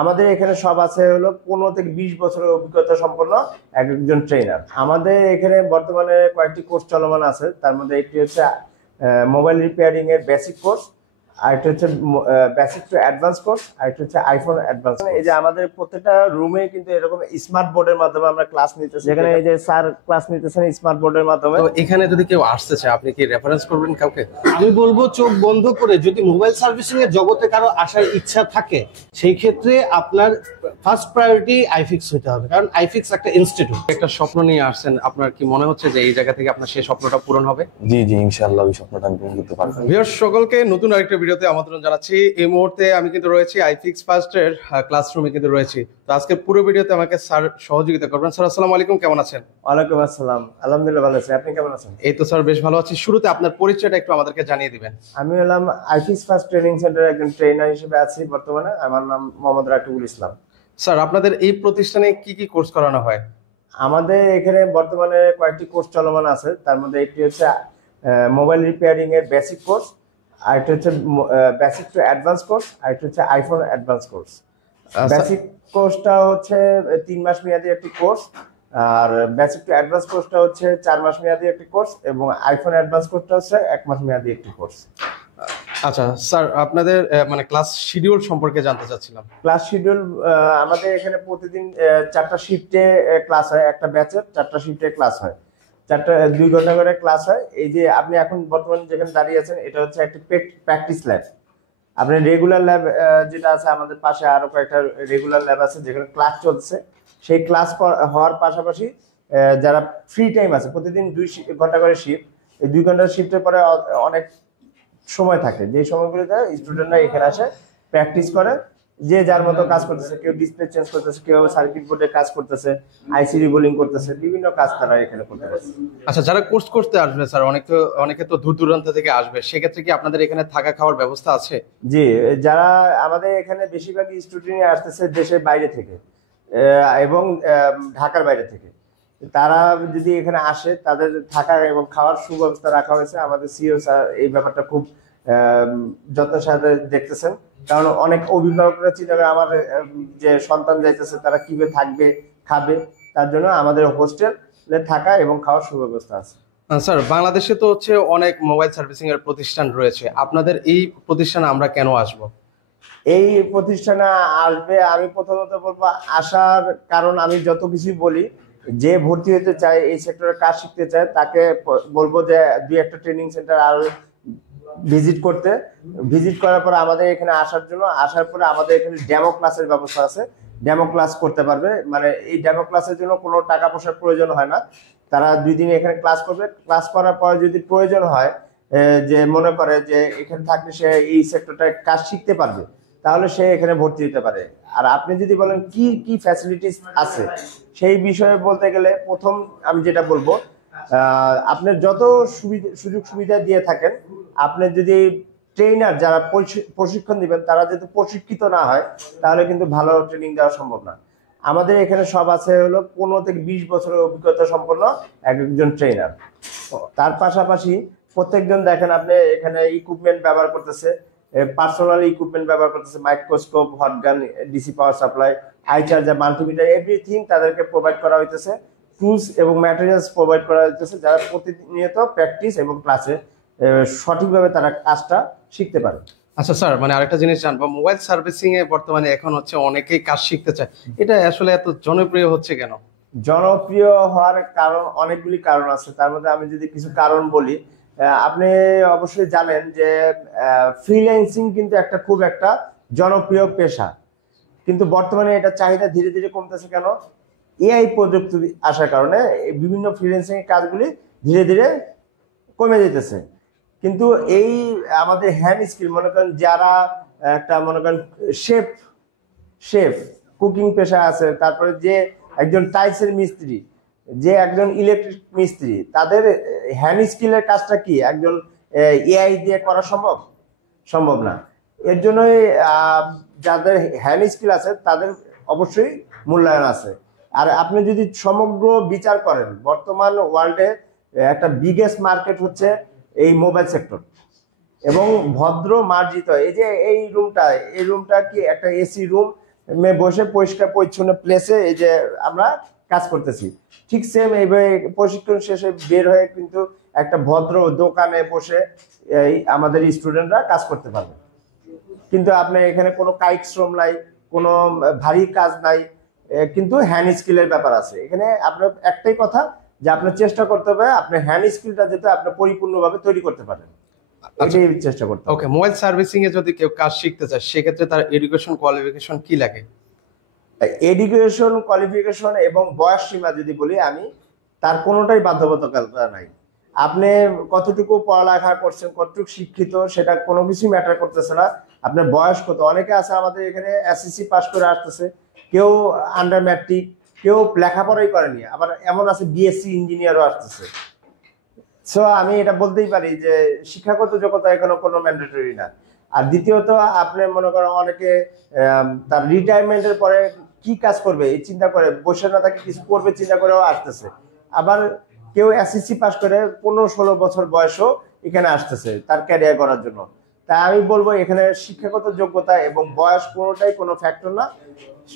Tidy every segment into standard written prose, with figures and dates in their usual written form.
আমাদের এখানে সব আছে হলো 15 থেকে 20 বছরের অভিজ্ঞতা সম্পন্ন একজন ট্রেনার। আমাদের এখানে বর্তমানে কয়েকটি কোর্স চলমান আছে, তার মধ্যে একটি হচ্ছে মোবাইল রিপেয়ারিং এর বেসিক কোর্স, আরেকটা হচ্ছে বেসিক টু অ্যাডভান্স কোর্স, আরেকটা হচ্ছে আইফোন অ্যাডভান্স। এই যে আমাদের প্রত্যেকটা রুমে কিন্তু এরকম স্মার্ট বোর্ডের মাধ্যমে আমরা ক্লাস নিতেছি, যেখানে এই যে স্যার ক্লাস নিতেছেন স্মার্ট বোর্ডের মাধ্যমে। তো এখানে যদি কেউ আসতে চায় আপনি কি রেফারেন্স করবেন কাউকে? আমি বলবো চোখ বন্ধ করে যদি মোবাইল সার্ভিসিং এর জগতে কারো আসার ইচ্ছা থাকে, সেই ক্ষেত্রে আপনার ফার্স্ট প্রায়োরিটি আইফিক্স হতে হবে, কারণ আইফিক্স একটা ইনস্টিটিউট। একটা স্বপ্ন নিয়ে আসছেন, আপনার কি মনে হচ্ছে যে এই জায়গা থেকে আপনার সেই স্বপ্নটা পূরণ হবে? জি জি, ইনশাআল্লাহ ওই স্বপ্নটা আমি পূরণ করতে পারবো। ভিউয়ার্স সকলকে নতুন আরেকটা ভিডিওতে আমন্ত্রণ জানাচ্ছি। এই মুহূর্তে আমি কিন্তু রয়েছি আইফিক্স ফার্স্টের ক্লাসরুমে কিন্তু রয়েছি। তো আজকে পুরো ভিডিওতে আমাকে স্যার সহযোগিতা করবেন। স্যার আসসালামু আলাইকুম, কেমন আছেন? ওয়ালাইকুম আসসালাম, আলহামদুলিল্লাহ ভালো আছি, আপনি কেমন আছেন? এই তো স্যার বেশ ভালো আছি। শুরুতে আপনার পরিচয়টা একটু আমাদেরকে জানিয়ে দিবেন। আমি হলাম আইফিক্স ফার্স্ট ট্রেনিং সেন্টারের একজন ট্রেনার হিসেবে আছি বর্তমানে। আমার নাম মোহাম্মদ রাকিবুল ইসলাম। স্যার আপনাদের এই প্রতিষ্ঠানে কি কি কোর্স করানো হয়? আমাদের এখানে বর্তমানে কয়েকটি কোর্স চলমান আছে, তার মধ্যে একটি হচ্ছে মোবাইল রিপেয়ারিং এর বেসিক কোর্স, আরেকটা হচ্ছে বেসিক টু অ্যাডভান্স কোর্স, আরেকটা হচ্ছে আইফোন অ্যাডভান্স কোর্স। বেসিক কোর্সটা হচ্ছে 3 মাস মেয়াদী একটি কোর্স, আর বেসিক টু অ্যাডভান্স কোর্সটা হচ্ছে 4 মাস মেয়াদী একটি কোর্স, এবং আইফোন অ্যাডভান্স কোর্সটা হচ্ছে 1 মাস মেয়াদী একটি কোর্স। আচ্ছা স্যার, আপনাদের মানে ক্লাস শিডিউল সম্পর্কে জানতে চাচ্ছিলাম। ক্লাস শিডিউল আমাদের এখানে প্রতিদিন 4টা শিফটে ক্লাস হয়, একটা ব্যাচের 4টা শিফটে ক্লাস হয়, 2 ঘন্টা করে ক্লাস হয়। এই যে আপনি এখন বর্তমানে যেখানে দাঁড়িয়ে আছেন এটা হচ্ছে একটি প্র্যাকটিস ল্যাব। আপনার রেগুলার ল্যাব যেটা আছে আমাদের পাশে, আরো কয়েকটা রেগুলার ল্যাব আছে যেখানে ক্লাস চলছে। সেই ক্লাস হওয়ার পাশাপাশি যারা ফ্রি টাইম আছে, প্রতিদিন 2 ঘন্টা করে শিফট, এই 2 ঘন্টার শিফটের পরে অনেক সময় থাকে, যে সময়গুলোতে স্টুডেন্টরা এখানে আসে, প্র্যাকটিস করে, যে যার মতো কাজ করতেছে, কেউ ডিসপ্লে চেঞ্জ করতেছে, কেউ সার্কিট বোর্ডে কাজ করতেছে, আইসি রিবোলিং করতেছে, বিভিন্ন কাজ তারা এখানে করতে পারে। আচ্ছা, যারা কোর্স করতে আসবে স্যার, অনেকে তো দূর দূরান্ত থেকে আসবে, সেক্ষেত্রে কি আপনাদের এখানে থাকা খাওয়ার ব্যবস্থা আছে? জি, যারা আমাদের এখানে বেশিরভাগই স্টুডেন্ট আসতেছে দেশের বাইরে থেকে এবং ঢাকার বাইরে থেকে, তারা যদি এখানে আসে তাদের থাকা এবং খাওয়ার সুব্যবস্থা রাখা হয়েছে। আমাদের সিও স্যার এই ব্যাপারটা খুব যত্নের সাথে দেখতেছেন, কারণ অনেক অভিভাবকরা চিন্তা করে আমার যে সন্তান যাইতেছে তারা কিভাবে থাকবে খাবে, তার জন্য আমাদের হোস্টেলে থাকা এবং খাওয়ার সুব্যবস্থা আছে। স্যার বাংলাদেশে তো হচ্ছে অনেক মোবাইল সার্ভিসিং এর প্রতিষ্ঠান রয়েছে, আপনাদের এই প্রতিষ্ঠানে আমরা কেন আসব? এই প্রতিষ্ঠানে আসবে, আমি প্রথমত বলবো আসার কারণ আমি যত কিছুই বলি, যে ভর্তি হতে চায়, এই সেক্টরে কাজ শিখতে চায়, তাকে বলবো যে 2-1টা ট্রেনিং সেন্টার আর ভিজিট করার পর আমাদের এখানে আসার জন্য। আসার পরে আমাদের এখানে ডেমো ক্লাসের ব্যবস্থা আছে, ডেমো ক্লাস করতে পারবে। মানে এই ডেমো ক্লাসের জন্য কোনো টাকা পয়সার প্রয়োজন হয় না, তারা 2 দিন এখানে ক্লাস করবে। ক্লাস করার পর যদি প্রয়োজন হয়, যে মনে করে যে এখানে থাকলে সে এই সেক্টরটায় কাজ শিখতে পারবে, তাহলে সে এখানে ভর্তি হতে পারে। আর আপনি যদি বলেন কি কি ফ্যাসিলিটিস আছে, সেই বিষয়ে বলতে গেলে প্রথম আমি যেটা বলবো, আপনার যত সুযোগ সুবিধা দিয়ে থাকেন, আপনি যদি ট্রেনার যারা প্রশিক্ষণ দিবেন তারা যদি প্রশিক্ষিত না হয়, তাহলে কিন্তু ভালো ট্রেনিং দেওয়া সম্ভব না। আমাদের এখানে সব আছে হলো 15 থেকে 20 বছরের অভিজ্ঞতা সম্পন্ন একজন ট্রেনার। তার পাশাপাশি প্রত্যেকজন দেখেন আপনি এখানে ইকুইপমেন্ট ব্যবহার করতেছে, পার্সোনাল ইকুইপমেন্ট ব্যবহার করতেছে, microscope, hot gun, DC power supply, I charger, multimeter, everything তাদেরকে প্রোভাইড করা হইতেছে। টুলস এবং ম্যাটেরিয়ালস প্রোভাইড করা হইতেছে, যারা প্রতিনিয়ত প্র্যাকটিস এবং ক্লাসে সঠিকভাবে তারা কাজটা শিখতে পারে। আচ্ছা স্যার, মানে আরেকটা জিনিস জানবো, মোবাইল সার্ভিসিং এ বর্তমানে এখন হচ্ছে অনেকেই কাজ শিখতে চায়, এটা আসলে এত জনপ্রিয় হচ্ছে কেন? জনপ্রিয় হওয়ার কারণ অনেকগুলি কারণ আছে, তার মধ্যে আমি যদি কিছু কারণ বলি, আপনি অবশ্যই জানেন যে ফ্রিল্যান্সিং কিন্তু খুব একটা জনপ্রিয় পেশা, কিন্তু বর্তমানে এটা চাহিদা ধীরে ধীরে কমতেছে। কেন? এআই প্রযুক্তি আসার কারণে বিভিন্ন ফ্রিল্যান্সিং এর কাজগুলি ধীরে ধীরে কমে যেতেছে। কিন্তু এই আমাদের হ্যান্ড স্কিল, মনে করেন যারা মনে করেন শেফ কুকিং পেশা আছে, তারপরে যে একজন টাইলসের মিস্ত্রি, যে একজন ইলেকট্রিক মিস্ত্রি, তাদের হ্যান্ড স্কিলের কাজটা কি একজন এআই দিয়ে করা সম্ভব না। এর জন্যই যাদের হ্যান্ড স্কিল আছে তাদের অবশ্যই মূল্যায়ন আছে। আর আপনি যদি সমগ্র বিচার করেন, বর্তমান ওয়ার্ল্ডে একটা বিগেস্ট মার্কেট হচ্ছে এই মোবাইল সেক্টর, এবং ভদ্র মার্জিত। এই যে এই রুমটা কি একটা এসি রুম, বসে পরিষ্কার পরিচ্ছন্ন প্লেসে এই যে আমরা কাজ করতেছি, ঠিক সেম এইভাবে প্রশিক্ষণ শেষে বের হয়ে কিন্তু একটা ভদ্র দোকানে বসে এই আমাদের স্টুডেন্টরা কাজ করতে পারবে। কিন্তু আপনি এখানে কোনো কায়িক শ্রম নাই, কোনো ভারী কাজ নাই, কিন্তু হ্যান্ড স্কিলের ব্যাপার আছে। এখানে আপনার একটাই কথা যে আপনার চেষ্টা করতে হবে আপনার হ্যান্ড স্কিলটা যাতে আপনি পরিপূর্ণভাবে তৈরি করতে পারেন, এটাই চেষ্টা করতে হবে। ওকে, মোবাইল সার্ভিসিং এ যদি কেউ কাজ শিখতে চায় সেক্ষেত্রে তার এডুকেশন কোয়ালিফিকেশন কি লাগে? এডুকেশন কোয়ালিফিকেশন এবং বয়স সীমা যদি বলি আমি, তার কোনোটাই বাধ্যবাধকতা নাই। আপনি কতটুকু পড়ালেখা করছেন, কতটুকু শিক্ষিত, সেটা কোনো কিছু ম্যাটার করতেছে না। আপনার বয়স কত, অনেকে আছে আমাদের এখানে এসএসসি পাস করে আসতেছে, কেউ আন্ডার ম্যাট্রিক, কেউ লেখাপড়াই করেনি, আবার এমন আছে বিএসসি ইঞ্জিনিয়ারও আসতেছে। সো আমি এটা বলতেই পারি যে শিক্ষাগত যোগ্যতা এখনো কোনো ম্যান্ডেটরি না। আর দ্বিতীয়ত আপনি মনে করেন অনেকে তার রিটায়ারমেন্টের পরে কি কাজ করবে এই চিন্তা করে বসে না থাকে, কিছু করবে চিন্তা করেও আসতেছে। আবার কেউ এসএসসি পাস করে 15-16 বছর বয়সও এখানে আসতেছে তার ক্যারিয়ার করার জন্য। তাই আমি বলবো এখানে শিক্ষাগত যোগ্যতা এবং বয়স কোনোটাই কোনো ফ্যাক্টর না,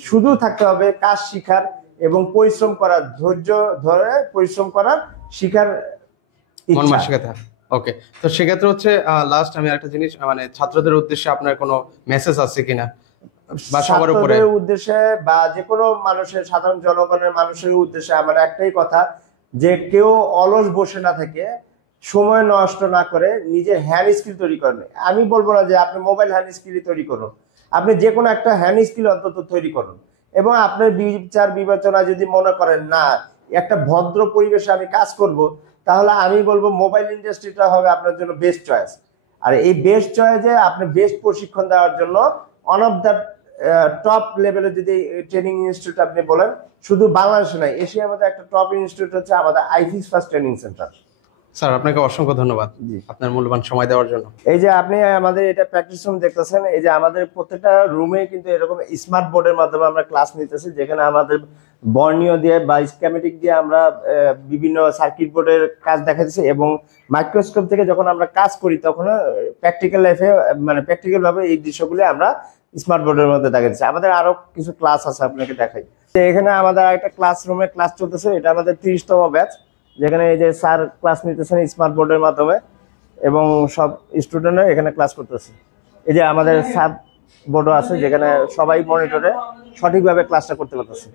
শুধু থাকতে হবে কাজ শিখার এবং পরিশ্রম করার, ধৈর্য ধরে পরিশ্রম করার, শিখার মন ইচ্ছা। মানসিকতা। ওকে, তো সেক্ষেত্রে হচ্ছে লাস্ট আমি একটা জিনিস মানে ছাত্রদের উদ্দেশ্যে আপনার কোনো মেসেজ আছে কিনা বা সবার উপরে? ছাত্রদের উদ্দেশ্যে বা যে কোনো মানুষের, সাধারণ জনগণের মানুষের উদ্দেশ্যে আমার একটাই কথা যে কেউ অলস বসে না থেকে, সময় নষ্ট না করে নিজের হ্যান্ড স্কিল তৈরি করেন। আমি বলবো না যে আপনি মোবাইল হ্যান্ড স্কিলই তৈরি করুন, আপনি যে কোনো একটা হ্যান্ড স্কিল অন্তত তৈরি করুন। এবং আপনার বিচার বিবেচনা যদি মনে করেন না একটা ভদ্র পরিবেশে আমি কাজ করব, তাহলে আমি বলবো মোবাইল ইন্ডাস্ট্রিটা হবে আপনার জন্য বেস্ট চয়েস। আর এই বেস্ট চয়েসে আপনি বেস্ট প্রশিক্ষণ দেওয়ার জন্য ওয়ান অফ দ্য টপ লেভেলের যদি ট্রেনিং ইনস্টিটিউট আপনি বলেন, শুধু বাংলাদেশে নয় এশিয়ার মধ্যে একটা টপ ইনস্টিটিউট হচ্ছে আমাদের iFix first training centre. Sir আপনাকে অসংখ্য ধন্যবাদ আপনার মূল্যবান সময় দেওয়ার জন্য। এই যে আপনি আমাদের এটা প্র্যাকটিস রুম দেখতেছেন, এই যে আমাদের প্রত্যেকটা রুমে কিন্তু এরকম স্মার্ট বোর্ডের মাধ্যমে আমরা ক্লাস নিতেছি, যেখানে আমাদের বর্ণীয় দিয়ে বা স্কিমেটিক দিয়ে আমরা বিভিন্ন সার্কিট বোর্ডের কাজ দেখাচ্ছি, এবং মাইক্রোস্কোপ থেকে যখন আমরা কাজ করি তখন প্র্যাকটিক্যাল লাইফে মানে প্র্যাকটিক্যাল ভাবে এই দৃশ্যগুলি আমরা স্মার্ট বোর্ডের মধ্যে দেখাচ্ছি। আমাদের আরো কিছু ক্লাস আছে আপনাকে দেখাই। এখানে আমাদের একটা ক্লাসরুমে ক্লাস চলতেছে, এটা আমাদের 30তম ব্যাচ, যেখানে এই যে স্যার ক্লাস নিতেছেন স্মার্ট বোর্ডের মাধ্যমে এবং সব স্টুডেন্টরা এখানে ক্লাস করতেছে। এই যে আমাদের সাব বোর্ডও আছে, যেখানে সবাই মনিটরে সঠিকভাবে ক্লাসটা করতে পারতেছে।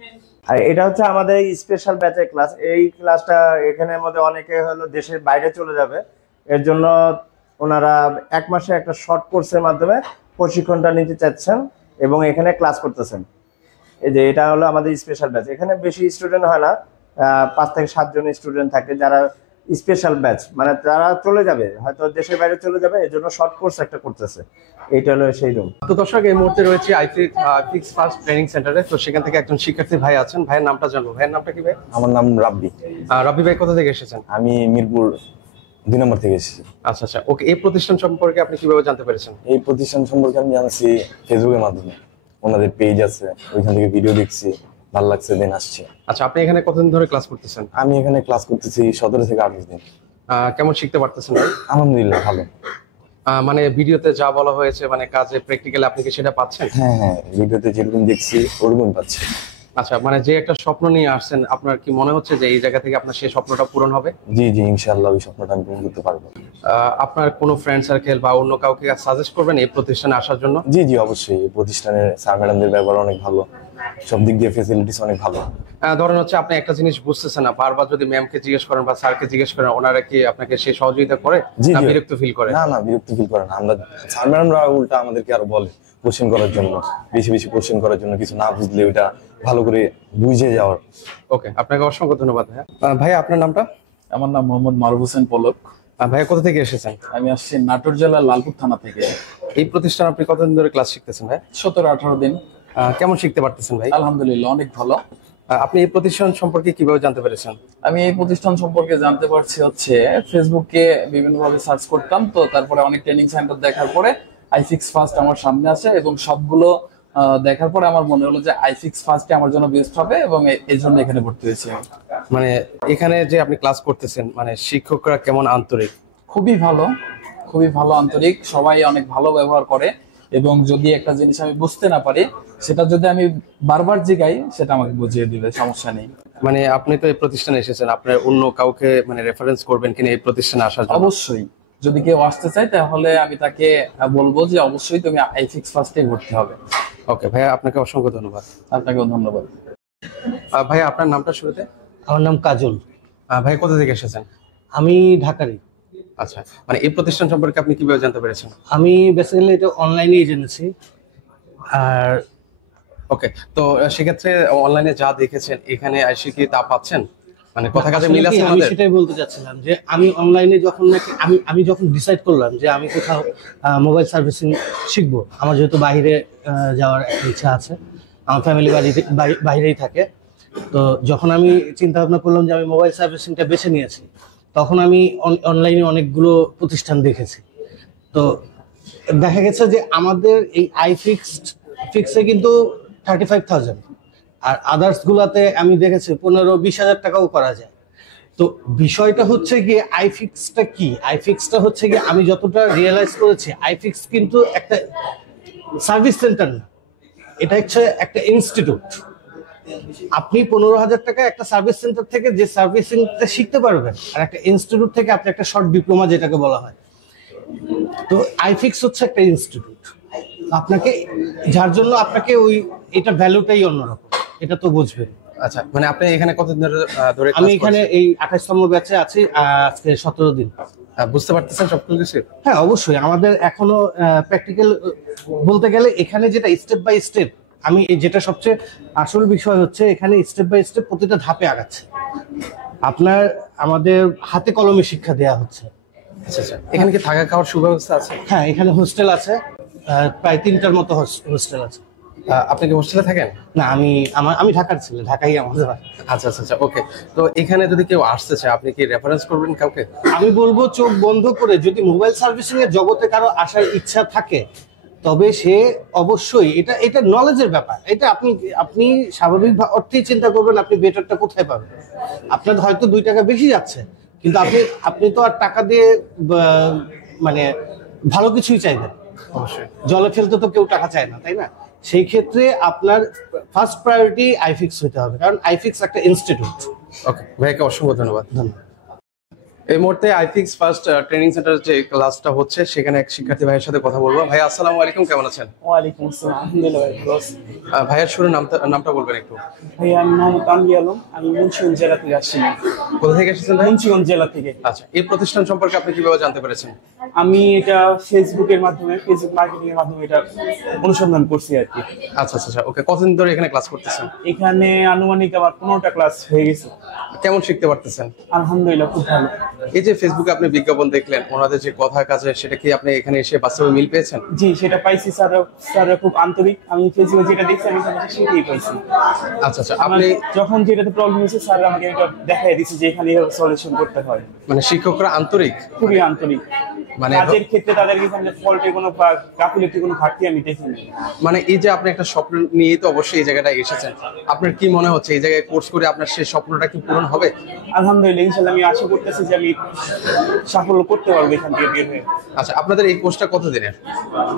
আর এটা হচ্ছে আমাদের স্পেশাল ব্যাচের ক্লাস। এই ক্লাসটা এখানের মধ্যে অনেকে হলো দেশের বাইরে চলে যাবে, এর জন্য ওনারা 1 মাসে একটা শর্ট কোর্সের মাধ্যমে প্রশিক্ষণটা নিতে চাচ্ছেন এবং এখানে ক্লাস করতেছেন। এই যে এটা হলো আমাদের স্পেশাল ব্যাচ। এখানে বেশি স্টুডেন্ট হয় না, 5 থেকে 7 জন স্টুডেন্ট থাকে যারা স্পেশাল ব্যাচ, মানে তারা চলে যাবে, হয়তো দেশের বাইরে চলে যাবে, এর জন্য শর্ট কোর্স একটা করতেছে। এইটা হলো সেই রুম। তো দর্শক এই মুহূর্তে রয়েছে আইফিক্স ফার্স্ট ট্রেনিং সেন্টারে। তো সেখান থেকে একজন শিক্ষার্থী ভাই আছেন, ভাইয়ের নামটা জানবো। ভাইয়ের নামটা কি ভাই? আমার নাম রাব্বি। রবি ভাই কোথা থেকে এসেছেন? আমি মিরপুর 2 নম্বর থেকে এসেছি। আচ্ছা আচ্ছা, ওকে। এই প্রতিষ্ঠান সম্পর্কে আপনি কিভাবে জানতে পেরেছেন? এই প্রতিষ্ঠান সম্পর্কে আমি জানছি ফেসবুকের মাধ্যমে, ওনাদের পেজ আছে, ওইখান থেকে ভিডিও দেখছি, ভালো লাগছে, দেন আসছে। আচ্ছা, আপনি এখানে কতদিন ধরে ক্লাস করতেছেন? আমি এখানে ক্লাস করতেছি 17 থেকে 28 দিন। কেমন শিখতে পারতেছেন ভাই? আলহামদুলিল্লাহ ভালো। মানে ভিডিওতে যা বলা হয়েছে মানে কাজে প্র্যাকটিক্যালি আপনি কি সেটা পাচ্ছেন? হ্যাঁ হ্যাঁ, ভিডিওতে যেরকম দেখছি ওরকম পাচ্ছি। আচ্ছা, মানে যে একটা স্বপ্ন নিয়ে আসছেন, আপনার কি মনে হচ্ছে যে এই জায়গা থেকে আপনার সেই স্বপ্নটা পূরণ হবে? জি জি, ইনশাআল্লাহ ওই স্বপ্নটা আমি পূরণ করতে পারবো। আপনার কোনো ফ্রেন্ড সার্কেল বা অন্য কাউকে সাজেস্ট করবেন এই প্রতিষ্ঠানে আসার জন্য? জি জি, অবশ্যই। এই প্রতিষ্ঠানের স্যার ম্যাডামদের ব্যবহার অনেক ভালো, সব দিক দিয়ে ফ্যাসিলিটিস অনেক ভালো। ধরেন হচ্ছে আপনি একটা জিনিস বুঝতেছেন না, বারবার যদি ম্যামকে জিজ্ঞেস করেন বা স্যারকে জিজ্ঞেস করেন, ওনারা কি আপনাকে সেই সহযোগিতা করে জি না জি, বিরক্ত ফিল করে? না না, বিরক্ত ফিল করে না। আমরা স্যার ম্যাডামরা উল্টা আমাদেরকে আরো বলে কোশ্চেন করার জন্য, বেশি বেশি কোশ্চেন করার জন্য, কিছু না বুঝলে ওইটা ভালো করে বুঝে যাওয়ার। ওকে, আপনাকে অসংখ্য ধন্যবাদ ভাইয়া। ভাইয়া আপনার নামটা? আমার নাম মোহাম্মদ মারুফ হোসেন পলক। ভাইয়া কোথা থেকে এসেছেন? আমি আসছি নাটোর জেলার লালপুর থানা থেকে। এই প্রতিষ্ঠান আপনি কতদিন ধরে ক্লাস শিখতেছেন ভাই? 17-18 দিন। কেমন শিখতে পারতেছেন ভাই? আলহামদুলিল্লাহ অনেক ভালো। আপনি এই প্রতিষ্ঠান সম্পর্কে কিভাবে জানতে পেরেছেন? আমি এই প্রতিষ্ঠান সম্পর্কে জানতে পারছি হচ্ছে ফেসবুকে বিভিন্নভাবে সার্চ করতাম, তো তারপরে অনেক ট্রেনিং সেন্টার দেখার পরে আইফিক্স ফার্স্ট আমার সামনে আসে এবং সবগুলো দেখার পরে আমার মনে হলো যে আইফিক্স ফার্স্টে আমার জন্য বেস্ট হবে এবং এই জন্য এখানে ভর্তি হয়েছি। মানে এখানে যে আপনি ক্লাস করতেছেন, মানে শিক্ষকরা কেমন আন্তরিক? খুবই ভালো, খুবই ভালো, আন্তরিক, সবাই অনেক ভালো ব্যবহার করে এবং যদি একটা জিনিস আমি বুঝতে না পারি, সেটা যদি আমি বারবার জিগাই, সেটা আমাকে বুঝিয়ে দিবে, সমস্যা নেই। মানে আপনি তো এই প্রতিষ্ঠানে এসেছেন, আপনার অন্য কাউকে মানে রেফারেন্স করবেন কিনা এই প্রতিষ্ঠানে আসার জন্য? অবশ্যই, যদি কেউ আসতে চায় তাহলে আমি তাকে বলবো যে অবশ্যই তুমি আইফিক্স ফার্স্টে ভর্তি হবে। ওকে ভাইয়া, আপনাকে অসংখ্য ধন্যবাদ। আপনাকেও ধন্যবাদ। ভাইয়া আপনার নামটা শুরুতে? আমার নাম কাজল। ভাই কোথা থেকে এসেছেন? আমি ঢাকারই। আচ্ছা, মানে এই প্রতিষ্ঠান সম্পর্কে আপনি কিভাবে জানতে পেরেছেন? আমি বেসিক্যালি এটা অনলাইনেই জেনেছি। আর ওকে, তো সেক্ষেত্রে অনলাইনে যা দেখেছেন এখানে এসে কি তা পাচ্ছেন? মানে কথা কাজে আসলে মিল কি, আছে আমি আমাদের? সেটাই বলতে চাচ্ছিলাম যে আমি অনলাইনে যখন নাকি আমি যখন ডিসাইড করলাম যে আমি কোথাও মোবাইল সার্ভিসিং শিখবো, আমার যেহেতু বাইরে যাওয়ার একটা ইচ্ছা আছে, আমার ফ্যামিলি বাইরেই থাকে, তো যখন আমি চিন্তা ভাবনা করলাম যে আমি মোবাইল সার্ভিসিংটা বেছে নিয়েছি, তখন আমি অনলাইনে অনেকগুলো প্রতিষ্ঠান দেখেছি। তো দেখা গেছে যে আমাদের এই ফিক্সে কিন্তু 35,000, আর আদার্স গুলাতে আমি দেখেছি 15-20 হাজার টাকাও করা যায়। তো বিষয়টা হচ্ছে গিয়ে আইফিক্সটা কি, আইফিক্সটা হচ্ছে গিয়ে আমি যতটা রিয়েলাইজ করেছি, আইফিক্স কিন্তু একটা সার্ভিস সেন্টার না, এটা হচ্ছে একটা ইনস্টিটিউট। আপনি 15,000 টাকা একটা সার্ভিস সেন্টার থেকে যে সার্ভিসিংটা শিখতে পারবেন, আর একটা ইনস্টিটিউট থেকে আপনি একটা শর্ট ডিপ্লোমা যেটাকে বলা হয়। তো আইফিক্স হচ্ছে একটা ইনস্টিটিউট, আপনাকে যার জন্য আপনাকে এটা ভ্যালুটাই অন্যরকম, এটা তো বুঝবেন। আচ্ছা, মানে আপনি এখানে কতদিন ধরে আমি class এখানে করছেন? এই 28তম ব্যাচে আছি, আজকে 17 দিন। বুঝতে পারতেছেন সবকিছু কিছু? হ্যাঁ অবশ্যই, আমাদের এখনো প্র্যাকটিক্যাল বলতে গেলে এখানে যেটা স্টেপ বাই স্টেপ, আমি যেটা সবচেয়ে আসল বিষয় হচ্ছে এখানে স্টেপ বাই স্টেপ প্রতিটা ধাপে আগাচ্ছে। আপনার আমাদের হাতে কলমে শিক্ষা দেওয়া হচ্ছে। আচ্ছা আচ্ছা, এখানে কি থাকা খাওয়ার সুব্যবস্থা আছে? হ্যাঁ, এখানে হোস্টেল আছে, প্রায় 3টার মতো হোস্টেল আছে। আপনি কি হোস্টেলে থাকেন? না, আমি ঢাকার ছেলে, ঢাকাই আমাদের বাসা। আচ্ছা আচ্ছা আচ্ছা, ওকে। তো এখানে যদি কেউ আসতে চায় আপনি কি রেফারেন্স করবেন কাউকে? আমি বলবো চোখ বন্ধ করে যদি মোবাইল সার্ভিসিং এর জগতে কারো আসার ইচ্ছা থাকে, তবে সে অবশ্যই এটা নলেজের ব্যাপার। এটা আপনি স্বাভাবিক অর্থেই চিন্তা করবেন আপনি বেটারটা কোথায় পাবেন। আপনার হয়তো 2 টাকা বেশি যাচ্ছে, কিন্তু আপনি তো আর টাকা দিয়ে মানে ভালো কিছুই চাইবেন। অবশ্যই। জলে ফেলতে তো কেউ টাকা চায় না, তাই না? সেই ক্ষেত্রে আপনার ফার্স্ট প্রায়োরিটি আইফিক্স হতে হবে, কারণ আইফিক্স একটা ইনস্টিটিউট। ওকে, ভাইকে অসংখ্য ধন্যবাদ। ধন্যবাদ। এই মুহূর্তে আইফিক্স ফার্স্ট ট্রেনিং সেন্টার যে ক্লাসটা হচ্ছে সেখানে এক শিক্ষার্থী ভাইয়ের সাথে কথা বলবো। ভাই আসসালামু আলাইকুম, কেমন আছেন? ওয়ালাইকুম আসসালাম, আলহামদুলিল্লাহ ভালো আছি। ভাইয়ের শুরু নামটা বলবেন একটু? ভাই আমি মোহাম্মদ তানভীর আলম, আমি মুন্সিগঞ্জ জেলা থেকে আসছি। কোথা থেকে এসেছেন ভাই? মুন্সিগঞ্জ জেলা থেকে। আচ্ছা, এই প্রতিষ্ঠান সম্পর্কে আপনি কিভাবে জানতে পেরেছেন? আমি এটা ফেসবুক মার্কেটিং এর মাধ্যমে এটা অনুসন্ধান করছি আর কি। আচ্ছা আচ্ছা, ওকে। কতদিন ধরে এখানে ক্লাস করতেছেন? এখানে আনুমানিক আমার 15টা ক্লাস হয়ে গেছে। কেমন শিখতে পারতেছেন? আলহামদুলিল্লাহ খুব ভালো। এই যে ফেসবুকে আপনি বিজ্ঞাপন দেখলেন, ওনাদের যে কথা কাজে, সেটা কি আপনি এখানে এসে বাস্তবে মিল পেয়েছেন? জি, সেটা পাইছি। স্যাররা খুব আন্তরিক, আমি ফেসবুকে যেটা দেখছি আমি এখানে সেটাই পাইছি। আচ্ছা আচ্ছা, আমার আপনি যখন যেটাতে প্রবলেম হয়েছে স্যাররা আমাকে এটা দেখাই দিচ্ছে যে এখানে এভাবে সলিউশন করতে হয়। মানে শিক্ষকরা আন্তরিক, খুবই আন্তরিক। মানে কাজের ক্ষেত্রে তাদের এখানে ফল্টে কোনো বা গাফিলতির কোনো ঘাটতি আমি দেখিনি। মানে এই যে আপনি একটা স্বপ্ন নিয়ে তো অবশ্যই এই জায়গাটায় এসেছেন, আপনার কি মনে হচ্ছে এই জায়গায় কোর্স করে আপনার সেই স্বপ্নটা কি পূরণ হবে? আলহামদুলিল্লাহ, ইনশাআল্লাহ আমি আশা করতেছি যে আমি সাফল্য করতে পারবো এখান থেকে বের হয়ে। আচ্ছা, আপনাদের এই কোর্সটা কত দিনের?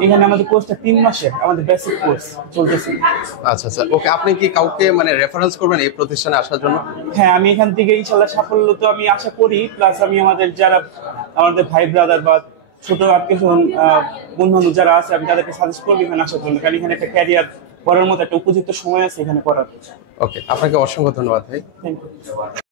এখানে আমাদের কোর্সটা 3 মাসের, আমাদের বেসিক কোর্স চলতেছে। আচ্ছা আচ্ছা, ওকে। আপনি কি কাউকে মানে রেফারেন্স করবেন এই প্রতিষ্ঠানে আসার জন্য? হ্যাঁ, আমি এখান থেকে ইনশাআল্লাহ সাফল্য তো আমি আশা করি, প্লাস আমি আমাদের ভাই ব্রাদার বা ছোট আত্মীয় বন্ধু যারা আছে আমি তাদেরকে সাজেস্ট করবো এখানে আসার জন্য, কারণ এখানে একটা ক্যারিয়ার করার মতো একটা উপযুক্ত সময় আছে এখানে করার। ওকে, আপনাকে অসংখ্য ধন্যবাদ ভাই। Thank you.